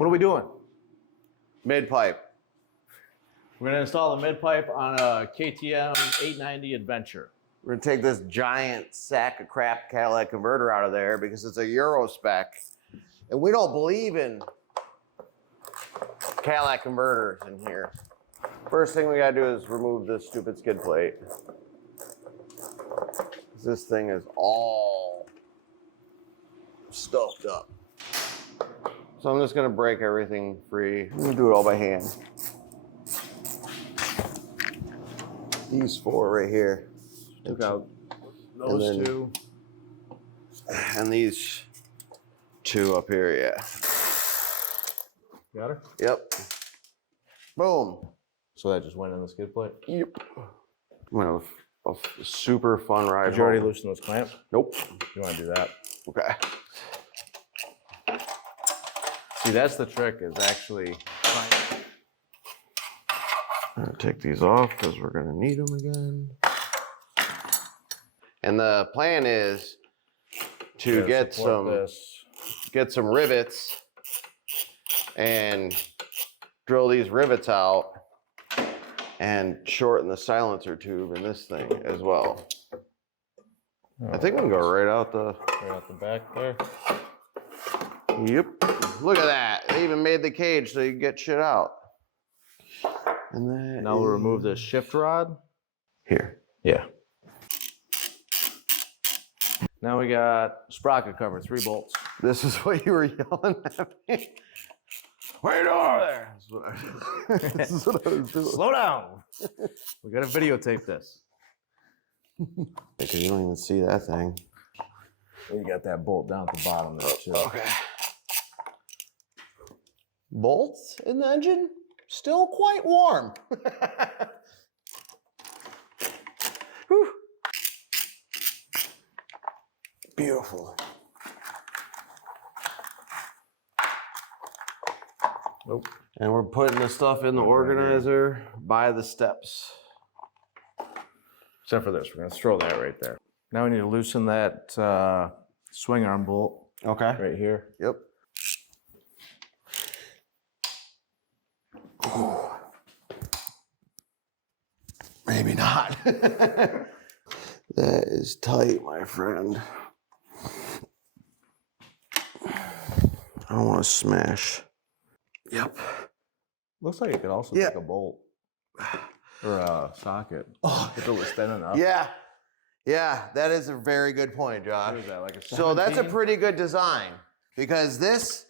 What are we doing? Mid-pipe. We're going to install the mid-pipe on a KTM 890 Adventure. We're gonna take this giant sack of crap Catalytic converter out of there because it's a Euro spec. And we don't believe in Catalytic converters in here. First thing we gotta do is remove this stupid skid plate. This thing is all stuffed up. So I'm just gonna break everything free. I'm gonna do it all by hand. These four right here. Took out those two. And these two up here, yeah. Got her? Yep. Boom. So that just went in the skid plate? Yep. I'm gonna have a super fun ride. Did you already loosen those clamps? Nope. You want to do that? Okay. See, that's the trick, is actually trying. I'm gonna take these off because we're gonna need them again. And the plan is to get some rivets and drill these rivets out and shorten the silencer tube in this thing as well. I think we can go right out the back there. Yep. Look at that. They even made the cage so you can get shit out. And then now we'll remove the shift rod. Here. Yeah. Now we got sprocket cover, 3 bolts. This is what you were yelling at me. What are you doing over there? This is what I was doing. Slow down. We gotta videotape this. Because you don't even see that thing. You got that bolt down at the bottom there too. Okay. Bolts in the engine? Still quite warm. Whew. Beautiful. Nope. And we're putting the stuff in the organizer by the steps. Except for this, we're gonna throw that right there. Now we need to loosen that swing arm bolt. Okay. Right here. Yep. Ooh. Maybe not. That is tight, my friend. I don't want to smash. Yep. Looks like it could also take a bolt or a socket if it was thin enough. Yeah. Yeah, that is a very good point, Josh. What is that, like a 17? So that's a pretty good design because this,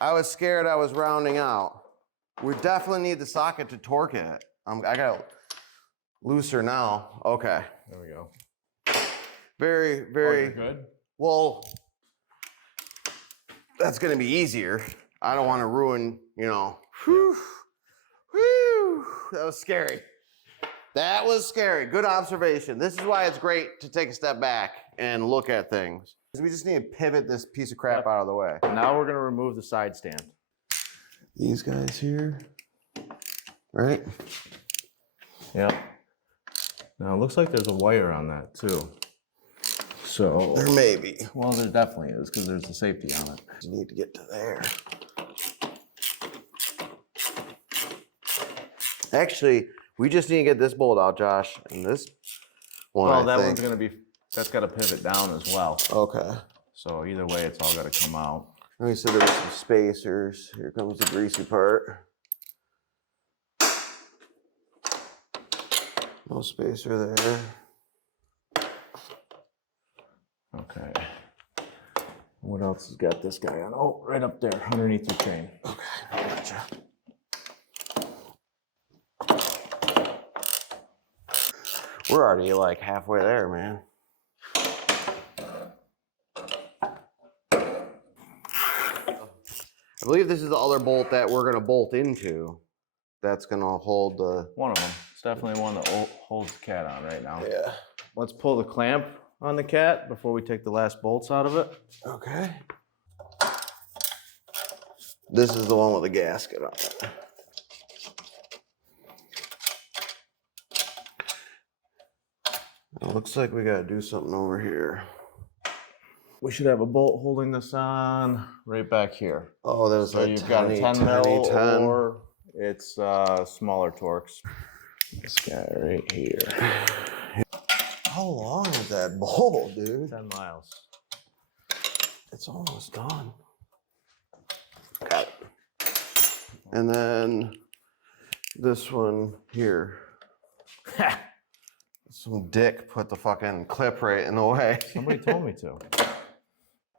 I was scared I was rounding out. We definitely need the socket to torque it. I got looser now. Okay. There we go. Very, very good. Well, that's going to be easier. I don't want to ruin, you know. Whew, whew, that was scary. That was scary. Good observation. This is why it's great to take a step back and look at things. We just need to pivot this piece of crap out of the way. Now we're going to remove the side stand. These guys here, right? Yep. Now it looks like there's a wire on that too. So there may be. Well, there definitely is because there's a safety on it. You need to get to there. Actually, we just need to get this bolt out, Josh, and this one. Well, that one's gonna be. That's got to pivot down as well. Okay. So either way, it's all got to come out. We said there were some spacers. Here comes the greasy part. No spacer there. Okay. What else has got this guy on? Oh, right up there, underneath the chain. Okay, I gotcha. We're already like halfway there, man. I believe this is the other bolt that we're gonna bolt into. That's gonna hold the... One of them. It's definitely one that holds the cat on right now. Yeah. Let's pull the clamp on the cat before we take the last bolts out of it. Okay. This is the one with the gasket on it. It looks like we gotta do something over here. We should have a bolt holding this on right back here. Oh, there's So you've got a 10 mil or it's smaller Torx. This guy right here. How long is that bolt, dude? 10 miles. It's almost done. Got it. And then this one here. Some dick put the fucking clip right in the way. Somebody told me to.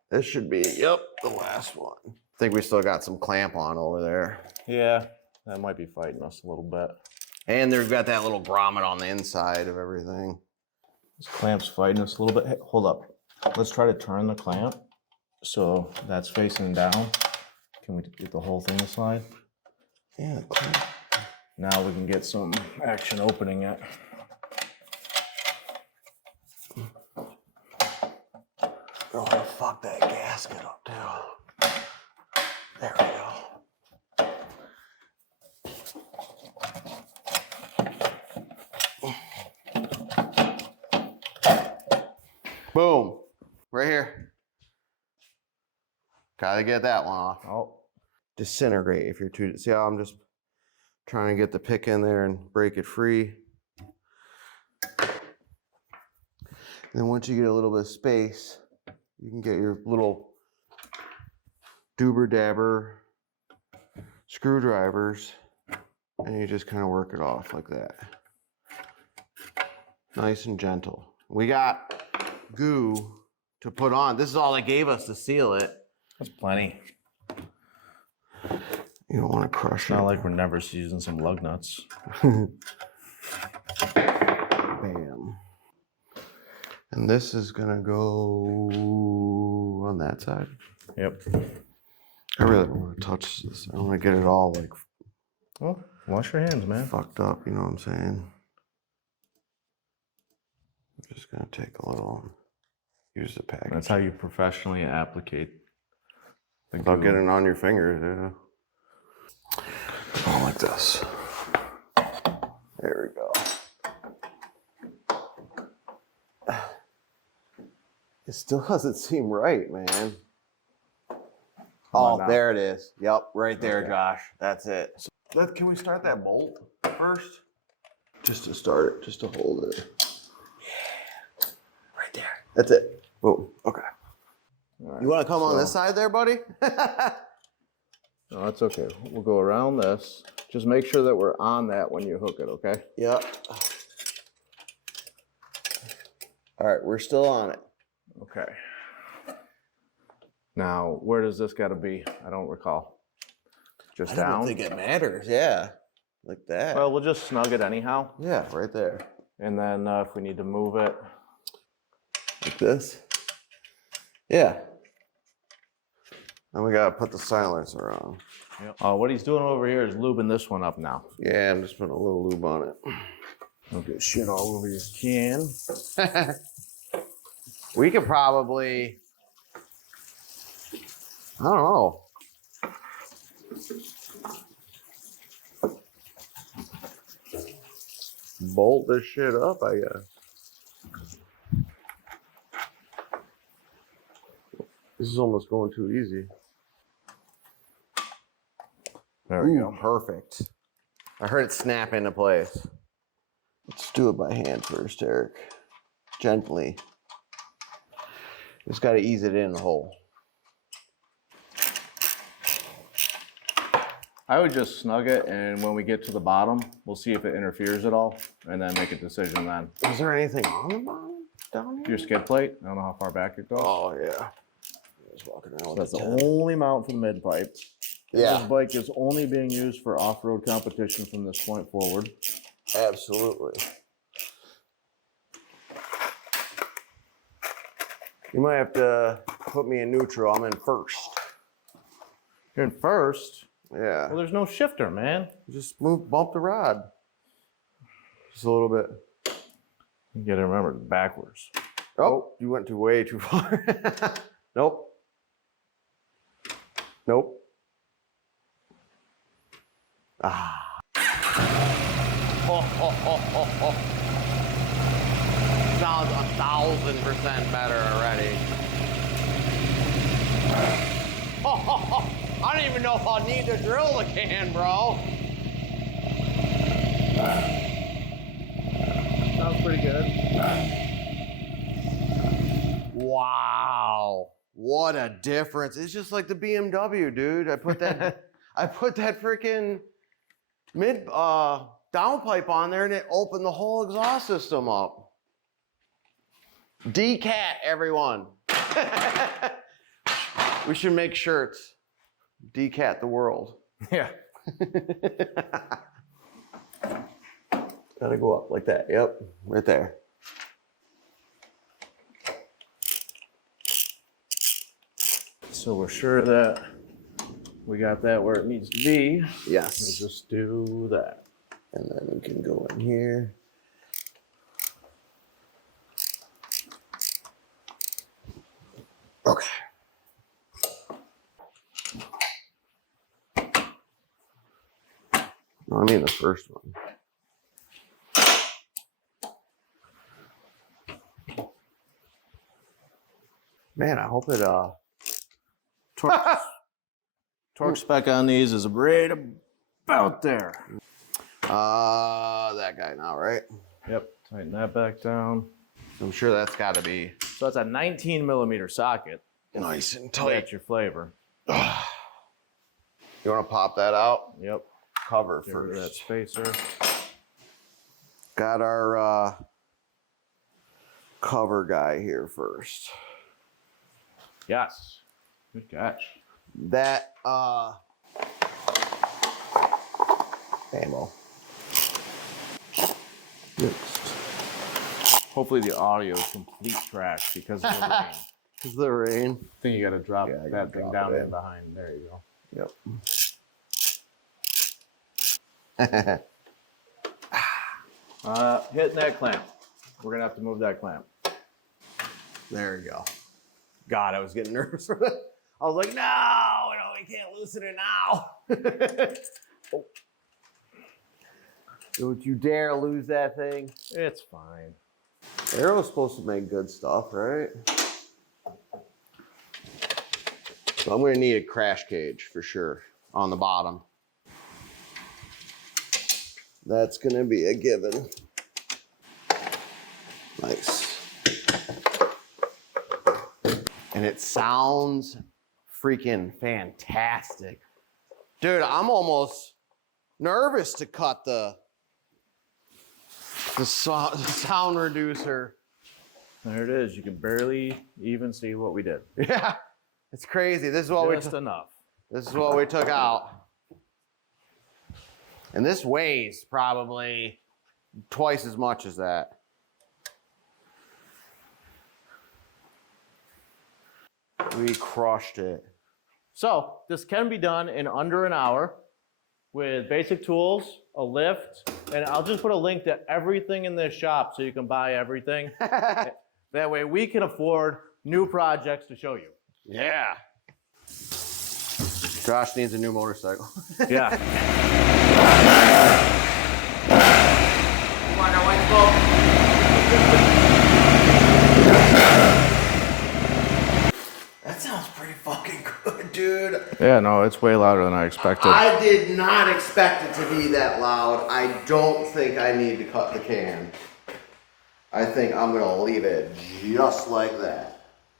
This should be, yep, the last one. I think we still got some clamp on over there. Yeah, that might be fighting us a little bit. And they've got that little grommet on the inside of everything. This clamp's fighting us a little bit. Hey, hold up. Let's try to turn the clamp so that's facing down. Can we get the whole thing to slide? Yeah. Now we can get some action opening it. Oh, fuck that gasket up too. There we go. Boom. Right here. Gotta get that one off. Oh. Disintegrate if you're too. See how I'm just trying to get the pick in there and break it free. And then once you get a little bit of space, you can get your little doober dabber screwdrivers and you just kind of work it off like that. Nice and gentle. We got goo to put on. This is all they gave us to seal it. That's plenty. You don't want to crush it. Not like we're never using some lug nuts. Bam. And this is gonna go on that side. Yep. I really don't want to touch this. I don't want to get it all like Well, wash your hands, man. fucked up, you know what I'm saying? I'm just gonna take a little, use the package. That's how you professionally applicate the Without goo. getting on your fingers, yeah. Oh, like this. There we go. It still doesn't seem right, man. Oh, there it is. Yep, right there, Okay. Josh. That's it. So can we start that bolt first? Just to start it, just to hold it. Yeah. Right there. That's it. Boom. Okay. Right, You want to come on this side there, buddy? No, that's okay. We'll go around this. Just make sure that we're on that when you hook it, okay? Yep. All right, we're still on it. Okay. Now, where does this got to be? I don't recall. Just I down? don't think it matters. Yeah, like that. Well, we'll just snug it anyhow. Yeah, right there. And then if we need to move it. Like this. Yeah. And we gotta put the silencer on. Yep. What he's doing over here is lubing this one up now. Yeah, I'm just putting a little lube on it. Don't get shit all over your can. We could probably, I don't know. Bolt this shit up, I guess. This is almost going too easy. There we go. Perfect. I heard it snap into place. Let's do it by hand first, Eric. Gently. Just got to ease it in the hole. I would just snug it, and when we get to the bottom, we'll see if it interferes at all, and then make a decision then. Is there anything on the bottom down here? Your skid plate, I don't know how far back it goes. Oh, yeah. Just walking around So with that's a the 10. only mount for the mid pipe. Yeah, This bike is only being used for off-road competition from this point forward. absolutely. You might have to put me in neutral. I'm in first. You're in first. Yeah. Well, there's no shifter, man. Just bump the rod. Just a little bit. You gotta remember, it's backwards. Oh, you went way too far. Nope. Nope. Ah. Sounds 1,000% better already. I don't even know if I'll need to drill the can, bro. Sounds pretty good. Wow. What a difference. It's just like the BMW, dude. I put that freaking mid downpipe on there and it opened the whole exhaust system up. D-Cat, everyone. We should make shirts. D-Cat the world. Yeah. Gotta go up like that. Yep, right there. So we're sure that we got that where it needs to be. Yes. We'll just do that. And then we can go in here. Okay. No, I mean the first one. Man, I hope it Torque spec on these is right about there. that guy now, right? Yep, tighten that back down. I'm sure that's got to be So that's a 19 millimeter socket. nice and That's your flavor. You want to pop that out? Yep. Cover Get rid of that first. spacer. Got our cover guy here first. Yes. Good catch. That ammo. Next. Hopefully the audio is complete trash because of the rain. Is the rain? I think you got to drop Yeah, you that gotta thing drop down it in in. behind. There you go. Yep. Hitting that clamp. We're gonna have to move that clamp. There you go. God, I was getting nervous for that. I was like, no, we can't loosen it now. Oh. Don't you dare lose that thing. It's fine. Arrow's supposed to make good stuff, right? So I'm gonna need a crash cage for sure on the bottom. That's gonna be a given. Nice. And it sounds freaking fantastic. Dude, I'm almost nervous to cut the sound reducer. There it is. You can barely even see what we did. Yeah, it's crazy. This is what Just enough. This is what we took out. And this weighs probably twice as much as that. We crushed it. So this can be done in under an hour with basic tools, a lift, and I'll just put a link to everything in this shop so you can buy everything. That way we can afford new projects to show you. Yeah. Josh needs a new motorcycle. Yeah. Come on, now, let's go. That sounds pretty fucking good, dude. Yeah, no, it's way louder than I expected. I did not expect it to be that loud. I don't think I need to cut the can. I think I'm gonna leave it just like that.